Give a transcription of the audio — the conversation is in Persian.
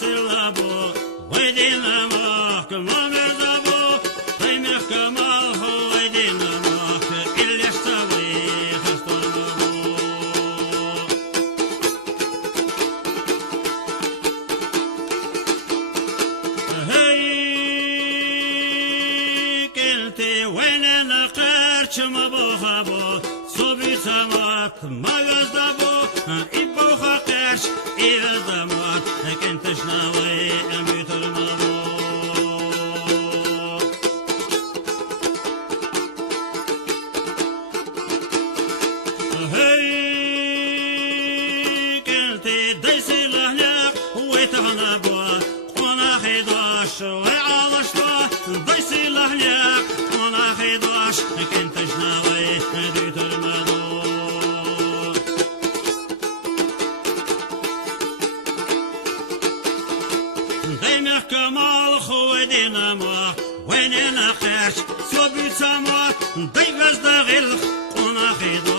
سلابو ويدينا ماك ما مرزابو طيمك كمال هو ويدينا ماك اللي اشتوي خستنابو هاي كنتي وين انا قرش ما بخابو صبي سمات ما يزدابو إبو خاقرش إيزدامات كنتش ناوي أميت المابو هاي كنتي دايسي لهناك ويتغنابو قونا خيداش ويعالشتا دايسي لهناك قونا خيداش كنتش ناوي أميت المابو دايمك كمال خوي دينما وين انا خيرش صوبي سما دايغز داغل قونا خيدو